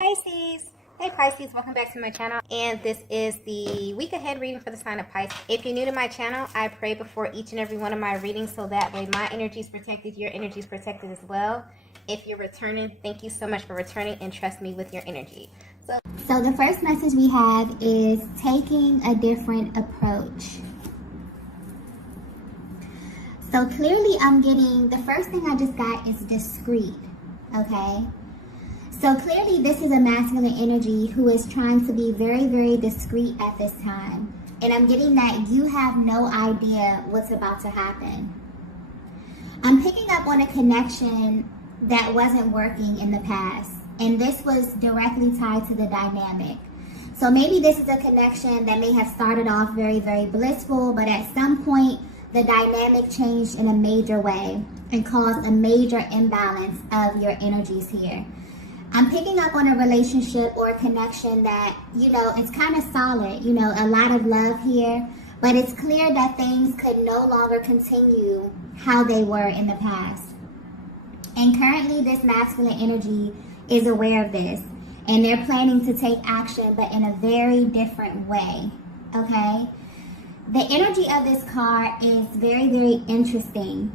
Pisces. Hey Pisces, welcome back to my channel, and this is the week ahead reading for the sign of Pisces. If you're new to my channel, I pray before each and every one of my readings so that way my energy is protected, your energy is protected as well. If you're returning, thank you so much for returning and trust me with your energy. So the first message we have is taking a different approach. So clearly I'm getting, the first thing I just got is discreet, okay? So clearly this is a masculine energy who is trying to be very, very discreet at this time. And I'm getting that you have no idea what's about to happen. I'm picking up on a connection that wasn't working in the past. And this was directly tied to the dynamic. So maybe this is a connection that may have started off very, very blissful, but at some point, the dynamic changed in a major way and caused a major imbalance of your energies here. I'm picking up on a relationship or a connection that, it's kind of solid, a lot of love here, but it's clear that things could no longer continue how they were in the past. And currently, this masculine energy is aware of this, and they're planning to take action, but in a very different way, okay? The energy of this card is very, very interesting.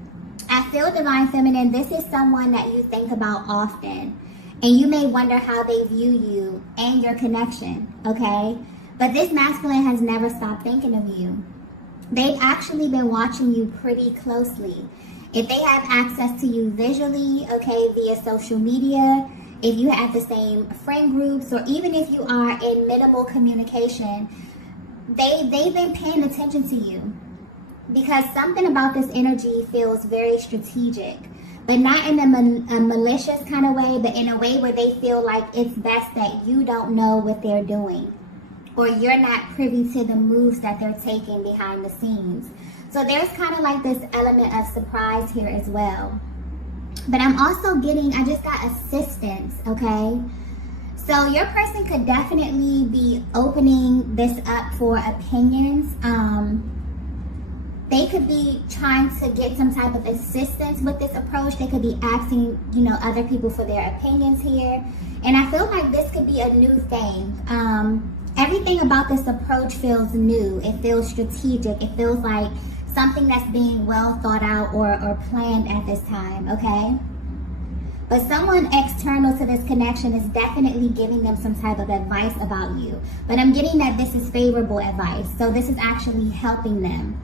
I feel, Divine Feminine, this is someone that you think about often, and you may wonder how they view you and your connection, okay? But this masculine has never stopped thinking of you. They've actually been watching you pretty closely. If they have access to you visually, okay, via social media, if you have the same friend groups, or even if you are in minimal communication, they've been paying attention to you, because something about this energy feels very strategic, but not in a malicious kind of way, but in a way where they feel like it's best that you don't know what they're doing, or you're not privy to the moves that they're taking behind the scenes. So there's kind of like this element of surprise here as well. But I'm also getting, I just got assistance, okay? So your person could definitely be opening this up for opinions. They could be trying to get some type of assistance with this approach. They could be asking, other people for their opinions here. And I feel like this could be a new thing. Everything about this approach feels new. It feels strategic. It feels like something that's being well thought out or planned at this time, okay? But someone external to this connection is definitely giving them some type of advice about you. But I'm getting that this is favorable advice. So this is actually helping them.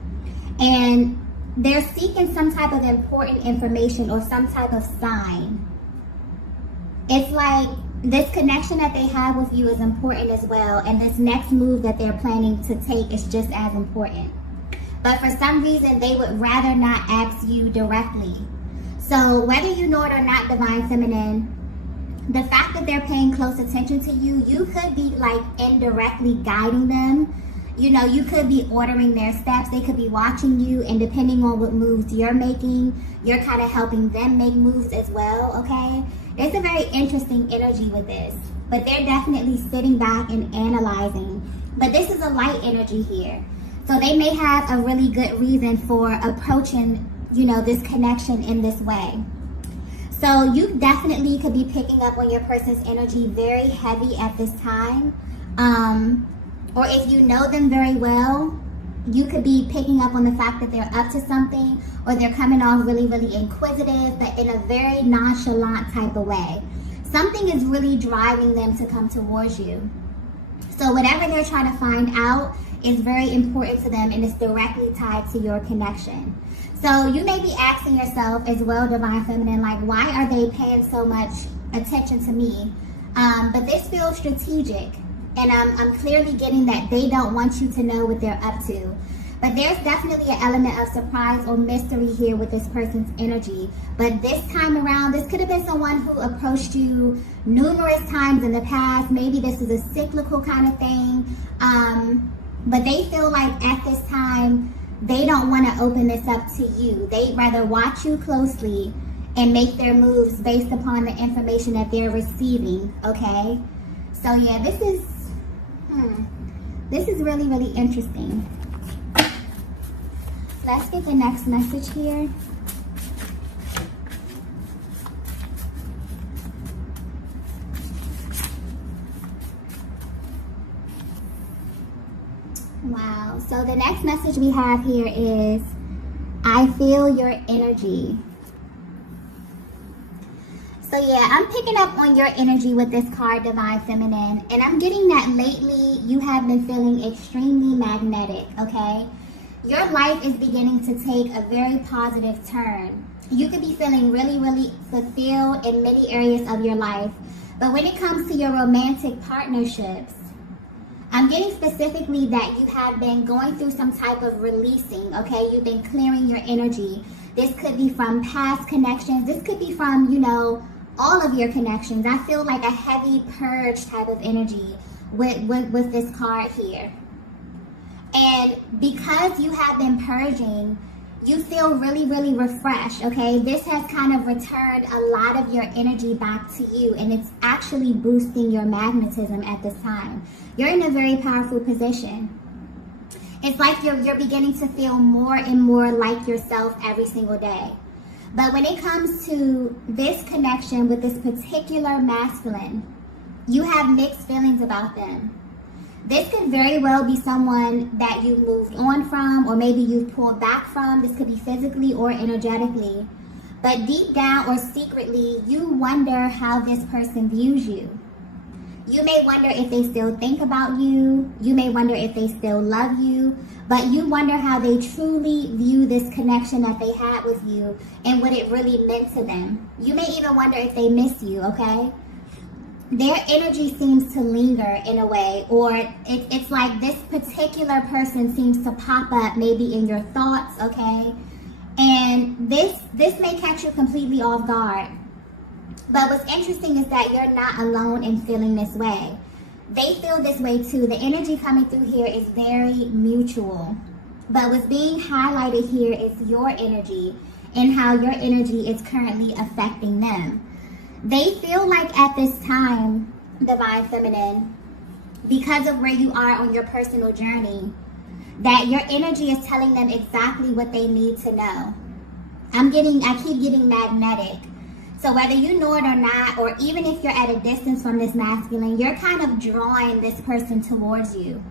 And they're seeking some type of important information or some type of sign. It's like this connection that they have with you is important as well. And this next move that they're planning to take is just as important. But for some reason, they would rather not ask you directly. So whether you know it or not, Divine Feminine, the fact that they're paying close attention to you, you could be like indirectly guiding them. You could be ordering their steps. They could be watching you, and depending on what moves you're making, you're kind of helping them make moves as well, okay? There's a very interesting energy with this, but they're definitely sitting back and analyzing. But this is a light energy here. So they may have a really good reason for approaching, this connection in this way. So you definitely could be picking up on your person's energy very heavy at this time. Or if you know them very well, you could be picking up on the fact that they're up to something, or they're coming off really, really inquisitive, but in a very nonchalant type of way. Something is really driving them to come towards you. So whatever they're trying to find out is very important to them, and it's directly tied to your connection. So you may be asking yourself as well, Divine Feminine, like, why are they paying so much attention to me? But this feels strategic, and I'm clearly getting that they don't want you to know what they're up to. But there's definitely an element of surprise or mystery here with this person's energy. But this time around, this could have been someone who approached you numerous times in the past. Maybe this is a cyclical kind of thing. But they feel like at this time, they don't want to open this up to you. They'd rather watch you closely and make their moves based upon the information that they're receiving, okay? So yeah, this is really, really interesting. Let's get the next message here. Wow. So the next message we have here is, I feel your energy. So yeah, I'm picking up on your energy with this card, Divine Feminine. And I'm getting that lately you have been feeling extremely magnetic, okay? Your life is beginning to take a very positive turn. You could be feeling really, really fulfilled in many areas of your life. But when it comes to your romantic partnerships, I'm getting specifically that you have been going through some type of releasing, okay? You've been clearing your energy. This could be from past connections. This could be from, all of your connections. I feel like a heavy purge type of energy with this card here. And because you have been purging, you feel really, really refreshed, okay? This has kind of returned a lot of your energy back to you, and it's actually boosting your magnetism at this time. You're in a very powerful position. It's like you're beginning to feel more and more like yourself every single day. But when it comes to this connection with this particular masculine, you have mixed feelings about them. This could very well be someone that you moved on from, or maybe you've pulled back from. This could be physically or energetically. But deep down or secretly, you wonder how this person views you. You may wonder if they still think about you. You may wonder if they still love you. But you wonder how they truly view this connection that they had with you and what it really meant to them. You may even wonder if they miss you, okay? Their energy seems to linger in a way, or it's like this particular person seems to pop up maybe in your thoughts, okay? And this may catch you completely off guard. But what's interesting is that you're not alone in feeling this way. They feel this way too. The energy coming through here is very mutual. But what's being highlighted here is your energy and how your energy is currently affecting them. They feel like at this time, Divine Feminine, because of where you are on your personal journey, that your energy is telling them exactly what they need to know. I keep getting magnetic. So whether you know it or not, or even if you're at a distance from this masculine, you're kind of drawing this person towards you.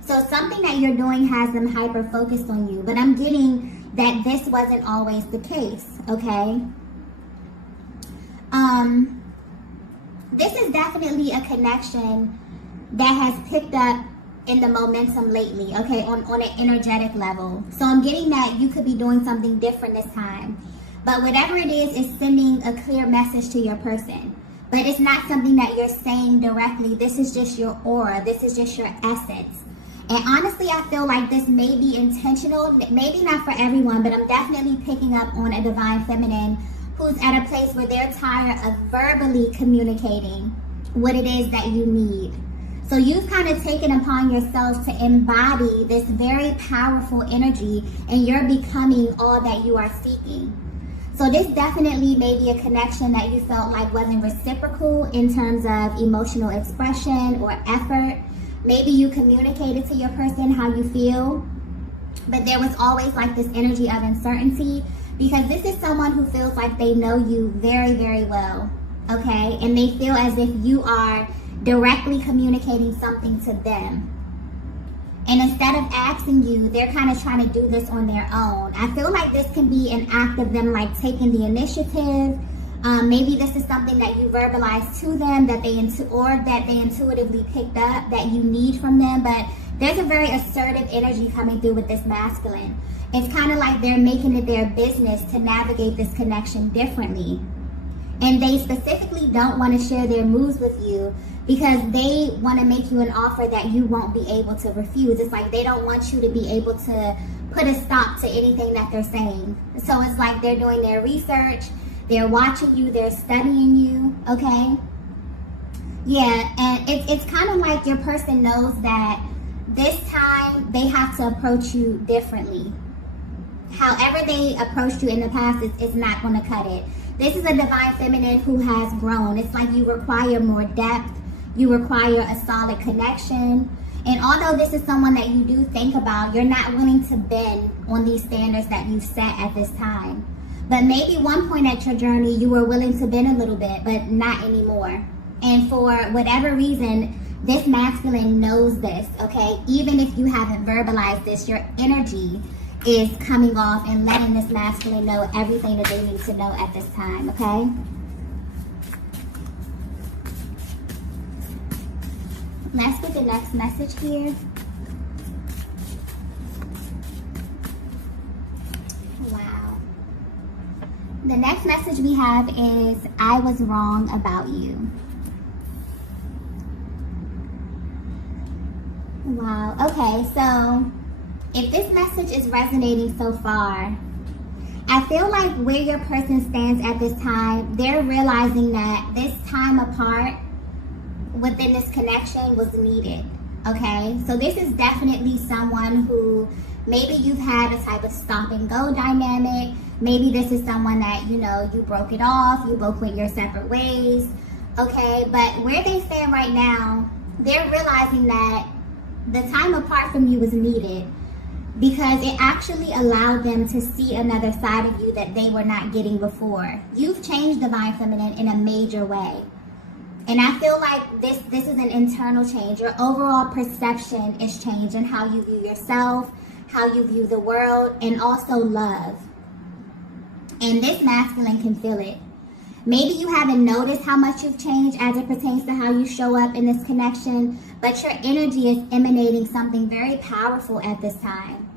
So something that you're doing has them hyper-focused on you. But I'm getting that this wasn't always the case, okay? This is definitely a connection that has picked up in the momentum lately, okay, on an energetic level. So I'm getting that you could be doing something different this time. But whatever it is sending a clear message to your person. But it's not something that you're saying directly. This is just your aura. This is just your essence. And honestly, I feel like this may be intentional. Maybe not for everyone, but I'm definitely picking up on a Divine Feminine who's at a place where they're tired of verbally communicating what it is that you need. So you've kind of taken upon yourself to embody this very powerful energy, and you're becoming all that you are seeking. So this definitely may be a connection that you felt like wasn't reciprocal in terms of emotional expression or effort. Maybe you communicated to your person how you feel, but there was always like this energy of uncertainty, because this is someone who feels like they know you very, very well, okay? And they feel as if you are directly communicating something to them. And instead of asking you, they're kind of trying to do this on their own. I feel like this can be an act of them like taking the initiative. Maybe this is something that you verbalized to them that they intuitively picked up that you need from them. But there's a very assertive energy coming through with this masculine. It's kind of like they're making it their business to navigate this connection differently. And they specifically don't want to share their moves with you because they want to make you an offer that you won't be able to refuse. It's like they don't want you to be able to put a stop to anything that they're saying. So it's like they're doing their research, they're watching you, they're studying you, okay? Yeah, and it's kind of like your person knows that this time they have to approach you differently. However they approached you in the past, it's not going to cut it. This is a Divine Feminine who has grown. It's like you require more depth. You require a solid connection. And although this is someone that you do think about, you're not willing to bend on these standards that you've set at this time. But maybe one point at your journey, you were willing to bend a little bit, but not anymore. And for whatever reason, This masculine knows this, okay? Even if you haven't verbalized this, your energy is coming off and letting this masculine know everything that they need to know at this time, okay? Let's get the next message here. Wow. The next message we have is, I was wrong about you. Wow. Okay, so if this message is resonating so far, I feel like where your person stands at this time, they're realizing that this time apart within this connection was needed. Okay, so this is definitely someone who maybe you've had a type of stop and go dynamic. Maybe this is someone that, you know, you broke it off, you both went your separate ways. Okay, but where they stand right now, they're realizing that the time apart from you was needed because it actually allowed them to see another side of you that they were not getting before. You've changed Divine Feminine in a major way. And I feel like this is an internal change. Your overall perception is changing, how you view yourself, how you view the world, and also love. And this masculine can feel it. Maybe you haven't noticed how much you've changed as it pertains to how you show up in this connection, but your energy is emanating something very powerful at this time.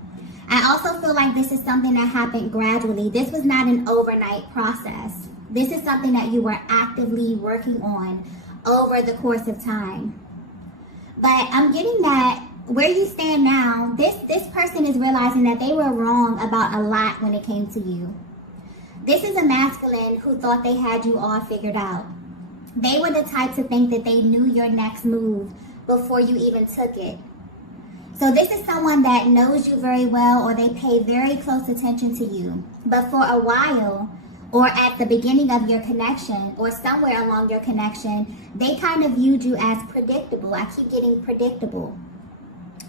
I also feel like this is something that happened gradually. This was not an overnight process. This is something that you were actively working on over the course of time. But I'm getting that where you stand now, this person is realizing that they were wrong about a lot when it came to you. This is a masculine who thought they had you all figured out. They were the type to think that they knew your next move before you even took it. So this is someone that knows you very well, or they pay very close attention to you. But for a while, or at the beginning of your connection, or somewhere along your connection, they kind of viewed you as predictable. I keep getting predictable.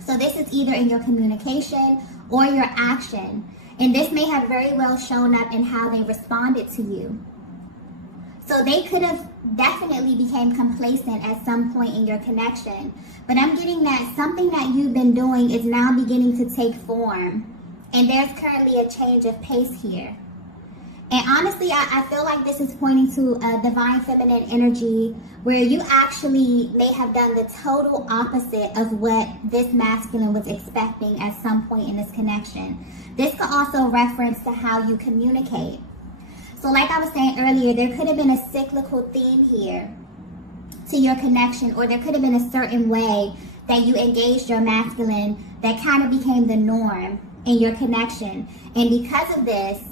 So this is either in your communication or your action. And this may have very well shown up in how they responded to you. So they could have definitely became complacent at some point in your connection. But I'm getting that something that you've been doing is now beginning to take form. And there's currently a change of pace here. And honestly, I feel like this is pointing to a divine feminine energy where you actually may have done the total opposite of what this masculine was expecting at some point in this connection. This could also reference to how you communicate. So like I was saying earlier, there could have been a cyclical theme here to your connection, or there could have been a certain way that you engaged your masculine that kind of became the norm in your connection. And because of this,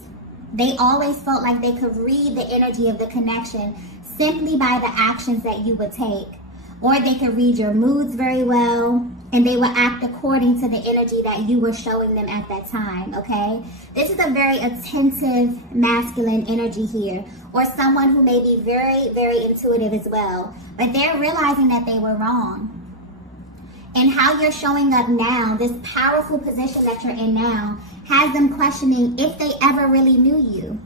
they always felt like they could read the energy of the connection simply by the actions that you would take. Or they could read your moods very well, and they would act according to the energy that you were showing them at that time, okay? This is a very attentive masculine energy here, or someone who may be very, very intuitive as well. But they're realizing that they were wrong. And how you're showing up now, this powerful position that you're in now, has them questioning if they ever really knew you.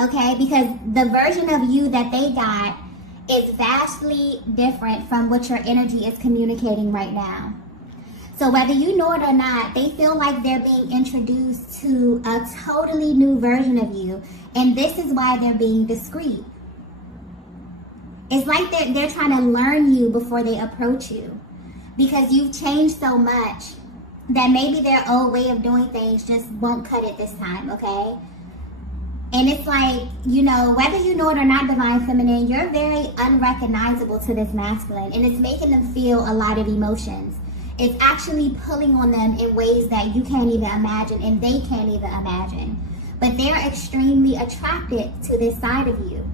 Okay, because the version of you that they got is vastly different from what your energy is communicating right now. So whether you know it or not, they feel like they're being introduced to a totally new version of you. And this is why they're being discreet. It's like they're trying to learn you before they approach you. Because you've changed so much that maybe their old way of doing things just won't cut it this time, okay? And it's like, you know, whether you know it or not, Divine Feminine, you're very unrecognizable to this masculine. And it's making them feel a lot of emotions. It's actually pulling on them in ways that you can't even imagine, and they can't even imagine. But they're extremely attracted to this side of you.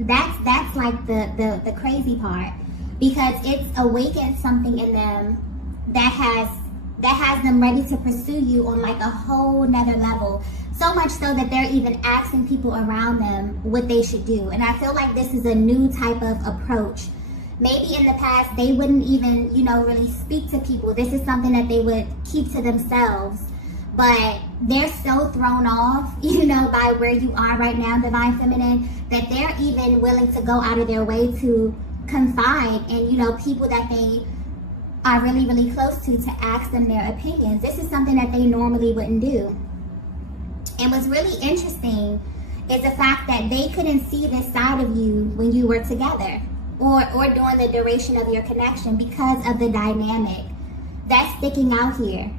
That's like the crazy part. Because it's awakened something in them that has them ready to pursue you on like a whole nother level. So much so that they're even asking people around them what they should do. And I feel like this is a new type of approach. Maybe in the past, they wouldn't even, you know, really speak to people. This is something that they would keep to themselves. But they're so thrown off, you know, by where you are right now, Divine Feminine, that they're even willing to go out of their way to confide in, you know, people that they are really, really close to ask them their opinions. This is something that they normally wouldn't do. And what's really interesting is the fact that they couldn't see this side of you when you were together or during the duration of your connection because of the dynamic that's sticking out here.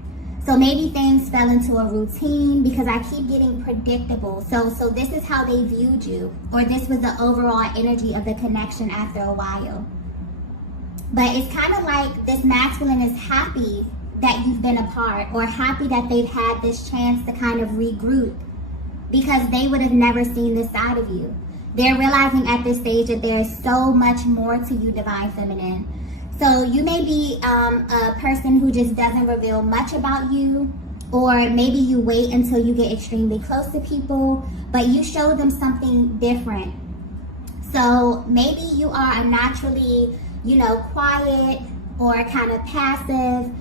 So maybe things fell into a routine because I keep getting predictable. So this is how they viewed you, or this was the overall energy of the connection after a while. But it's kind of like this masculine is happy that you've been apart, or happy that they've had this chance to kind of regroup, because they would have never seen this side of you. They're realizing at this stage that there is so much more to you, Divine Feminine. So you may be a person who just doesn't reveal much about you, or maybe you wait until you get extremely close to people, but you show them something different. So maybe you are a naturally, you know, quiet or kind of passive,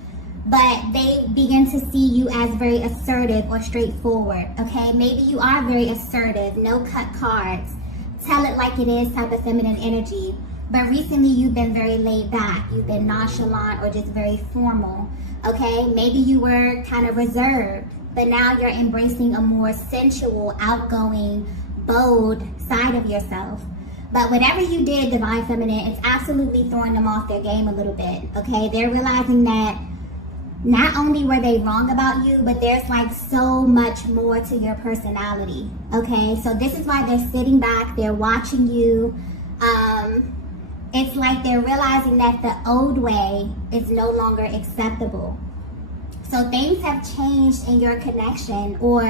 but they begin to see you as very assertive or straightforward, okay? Maybe you are very assertive, no cut cards, tell it like it is type of feminine energy. But recently you've been very laid back, you've been nonchalant or just very formal, okay? Maybe you were kind of reserved, but now you're embracing a more sensual, outgoing, bold side of yourself. But whatever you did, Divine Feminine, it's absolutely throwing them off their game a little bit, okay? They're realizing that not only were they wrong about you, but there's like so much more to your personality, okay? So this is why they're sitting back, they're watching you. It's like they're realizing that the old way is no longer acceptable. So things have changed in your connection, or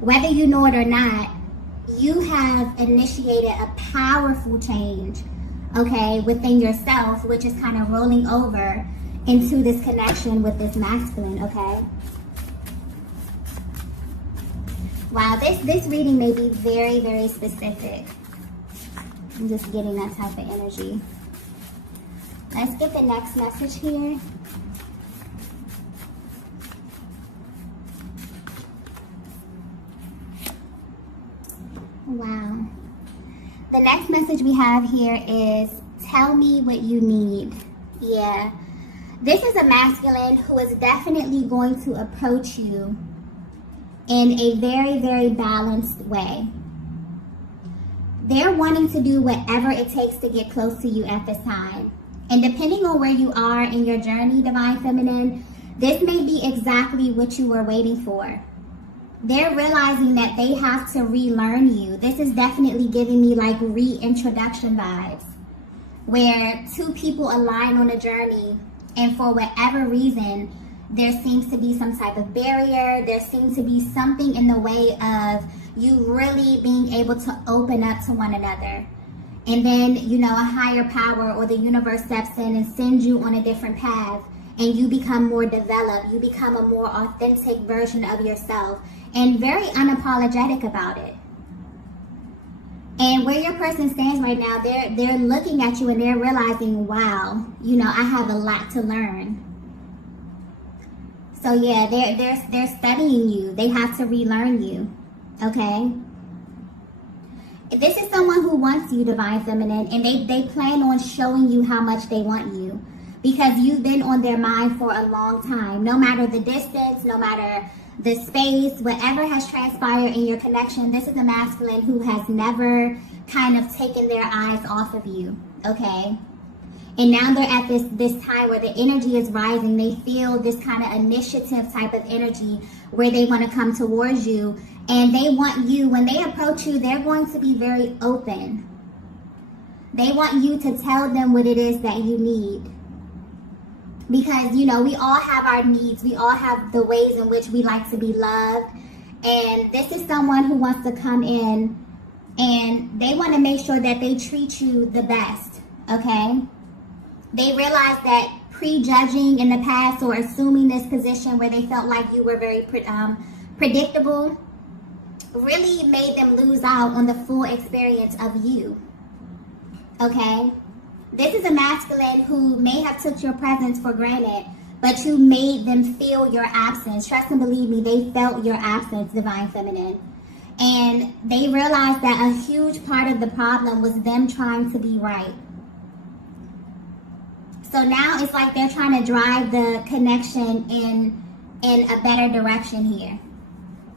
whether you know it or not, you have initiated a powerful change, okay, within yourself, which is kind of rolling over into this connection with this masculine, okay? Wow, this reading may be very, very specific. I'm just getting that type of energy. Let's get the next message here. Wow. The next message we have here is, tell me what you need. Yeah. This is a masculine who is definitely going to approach you in a very, very balanced way. They're wanting to do whatever it takes to get close to you at this time. And depending on where you are in your journey, Divine Feminine, this may be exactly what you were waiting for. They're realizing that they have to relearn you. This is definitely giving me like reintroduction vibes, where two people align on a journey, and for whatever reason, there seems to be some type of barrier. There seems to be something in the way of you really being able to open up to one another. And then, you know, a higher power or the universe steps in and sends you on a different path, and you become more developed. You become a more authentic version of yourself, and very unapologetic about it. And where your person stands right now, they're looking at you and they're realizing, wow, you know, I have a lot to learn. So yeah, they're studying you. They have to relearn you, okay? This is someone who wants you, Divine Feminine, and they plan on showing you how much they want you, because you've been on their mind for a long time. No matter the distance, no matter the space, whatever has transpired in your connection, this is a masculine who has never kind of taken their eyes off of you, okay? And now they're at this time where the energy is rising. They feel this kind of initiative type of energy where they want to come towards you. And they want you, when they approach you, they're going to be very open. They want you to tell them what it is that you need. Because, you know, we all have our needs. We all have the ways in which we like to be loved. And this is someone who wants to come in and they want to make sure that they treat you the best, okay? They realize that prejudging in the past or assuming this position where they felt like you were very predictable really made them lose out on the full experience of you, okay? This is a masculine who may have took your presence for granted, but you made them feel your absence. Trust and believe me, they felt your absence, Divine Feminine. And they realized that a huge part of the problem was them trying to be right. So now it's like they're trying to drive the connection in a better direction here.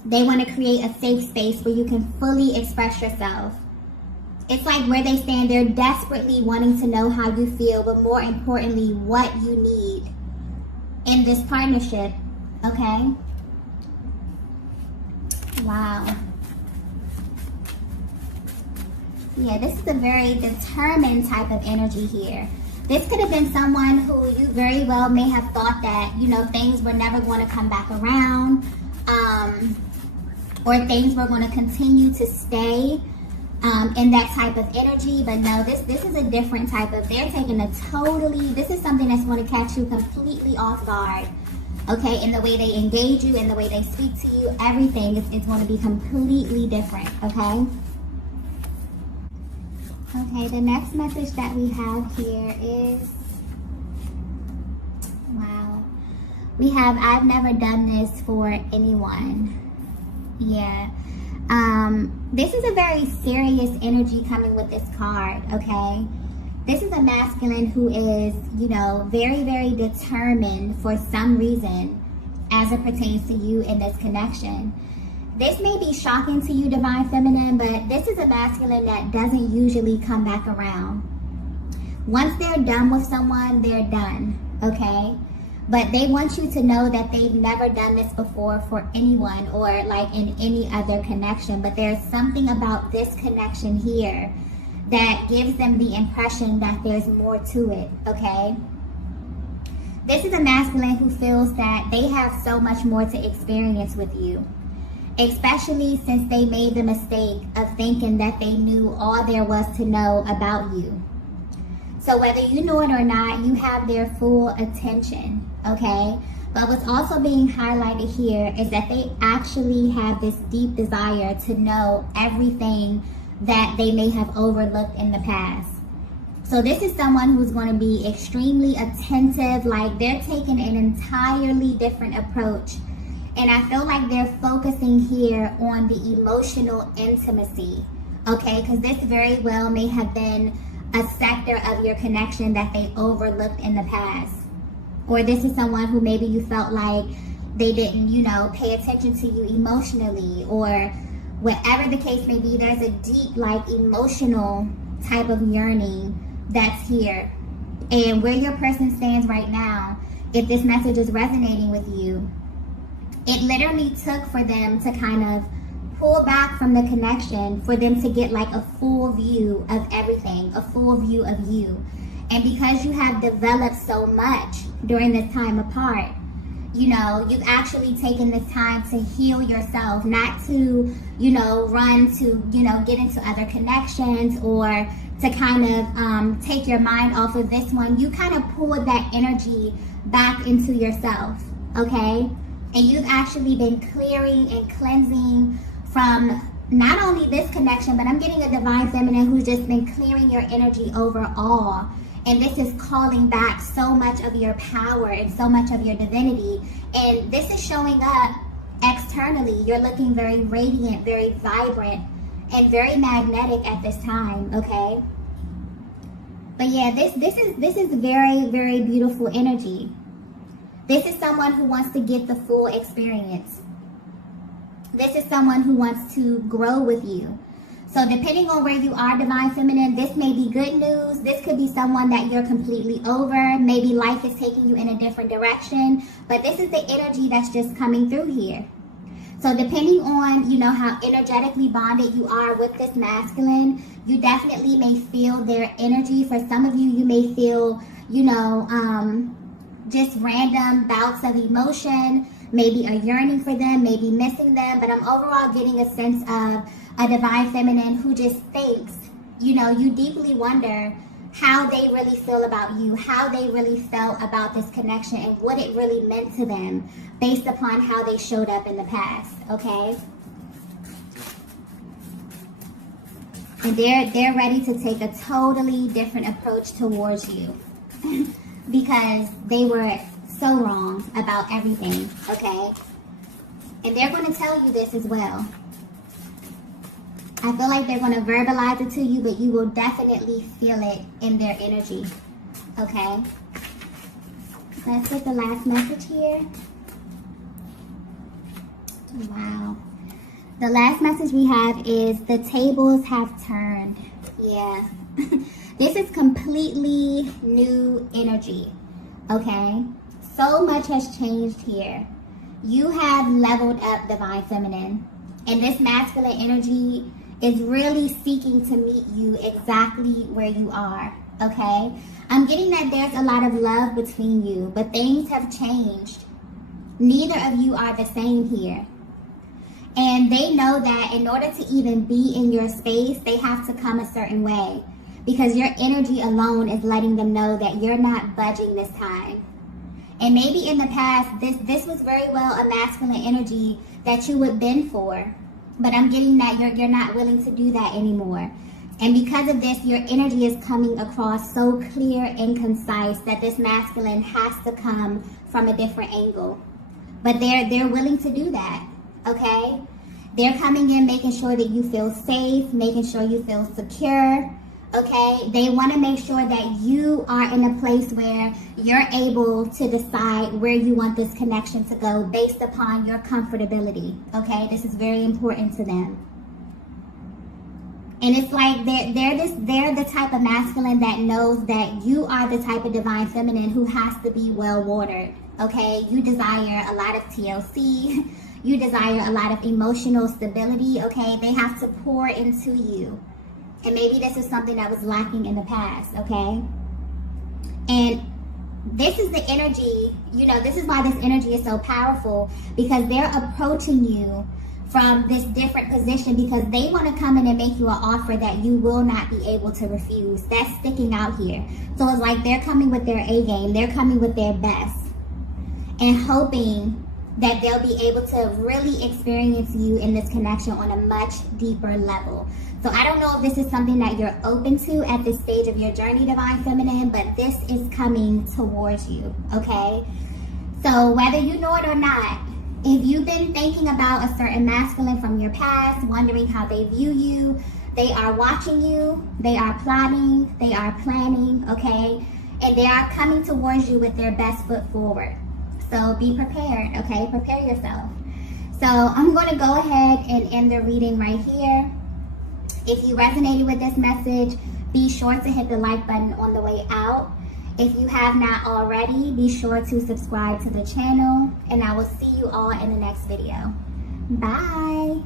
They want to create a safe space where you can fully express yourself. It's like where they stand, they're desperately wanting to know how you feel, but more importantly, what you need in this partnership, okay? Wow. Yeah, this is a very determined type of energy here. This could have been someone who you very well may have thought that, you know, things were never going to come back around, or things were going to continue to stay in that type of energy. But no, this is a different type of, they're taking a totally, this is something that's going to catch you completely off guard. Okay, in the way they engage you, in the way they speak to you, everything is going to be completely different, okay? Okay, the next message that we have here is, wow. We have, I've never done this for anyone. Yeah. This is a very serious energy coming with this card, okay? This is a masculine who is, you know, very, very determined for some reason as it pertains to you in this connection. This may be shocking to you, Divine Feminine, but this is a masculine that doesn't usually come back around. Once they're done with someone, they're done, okay? But they want you to know that they've never done this before for anyone or like in any other connection. But there's something about this connection here that gives them the impression that there's more to it, okay? This is a masculine who feels that they have so much more to experience with you, especially since they made the mistake of thinking that they knew all there was to know about you. So whether you know it or not, you have their full attention, okay? But what's also being highlighted here is that they actually have this deep desire to know everything that they may have overlooked in the past. So this is someone who's going to be extremely attentive, like they're taking an entirely different approach. And I feel like they're focusing here on the emotional intimacy, okay? Because this very well may have been a sector of your connection that they overlooked in the past. Or this is someone who maybe you felt like they didn't, you know, pay attention to you emotionally, or whatever the case may be, there's a deep, like, emotional type of yearning that's here. And where your person stands right now, if this message is resonating with you, it literally took for them to kind of pull back from the connection for them to get like a full view of everything, a full view of you. And because you have developed so much during this time apart, you know, you've actually taken this time to heal yourself, not to, you know, run to, you know, get into other connections or to kind of take your mind off of this one. You kind of pulled that energy back into yourself, okay? And you've actually been clearing and cleansing from not only this connection, but I'm getting a Divine Feminine who's just been clearing your energy overall. And this is calling back so much of your power and so much of your divinity. And this is showing up externally. You're looking very radiant, very vibrant, and very magnetic at this time, okay? But yeah, this is very, very beautiful energy. This is someone who wants to get the full experience. This is someone who wants to grow with you. So depending on where you are, Divine Feminine, this may be good news. This could be someone that you're completely over. Maybe life is taking you in a different direction. But this is the energy that's just coming through here. So depending on, you know, how energetically bonded you are with this masculine, you definitely may feel their energy. For some of you, you may feel, you know, just random bouts of emotion, maybe a yearning for them, maybe missing them. But I'm overall getting a sense of a Divine Feminine who just thinks, you know, you deeply wonder how they really feel about you, how they really felt about this connection, and what it really meant to them based upon how they showed up in the past, okay? And they're ready to take a totally different approach towards you because they were so wrong about everything, okay? And they're going to tell you this as well. I feel like they're going to verbalize it to you, but you will definitely feel it in their energy, okay? Let's get the last message here. Wow. The last message we have is the tables have turned. Yeah. This is completely new energy. Okay? So much has changed here. You have leveled up, Divine Feminine. And this masculine energy is really seeking to meet you exactly where you are. Okay? I'm getting that there's a lot of love between you, but things have changed. Neither of you are the same here. And they know that in order to even be in your space, they have to come a certain way. Because your energy alone is letting them know that you're not budging this time. And maybe in the past, this was very well a masculine energy that you would bend for. But I'm getting that you're not willing to do that anymore. And because of this, your energy is coming across so clear and concise that this masculine has to come from a different angle. But they're willing to do that. Okay? They're coming in making sure that you feel safe, making sure you feel secure. Okay? They want to make sure that you are in a place where you're able to decide where you want this connection to go based upon your comfortability. Okay? This is very important to them. And it's like they're the type of masculine that knows that you are the type of Divine Feminine who has to be well watered. Okay? You desire a lot of TLC. You desire a lot of emotional stability, okay? They have to pour into you. And maybe this is something that was lacking in the past, okay? And this is the energy, this is why this energy is so powerful, because they're approaching you from this different position because they want to come in and make you an offer that you will not be able to refuse. That's sticking out here. So it's like they're coming with their A game. They're coming with their best and hoping that they'll be able to really experience you in this connection on a much deeper level. So I don't know if this is something that you're open to at this stage of your journey, Divine Feminine, but this is coming towards you, okay? So whether you know it or not, if you've been thinking about a certain masculine from your past, wondering how they view you, they are watching you, they are plotting, they are planning, okay? And they are coming towards you with their best foot forward. So be prepared, okay? Prepare yourself. So I'm going to go ahead and end the reading right here. If you resonated with this message, be sure to hit the like button on the way out. If you have not already, be sure to subscribe to the channel. And I will see you all in the next video. Bye.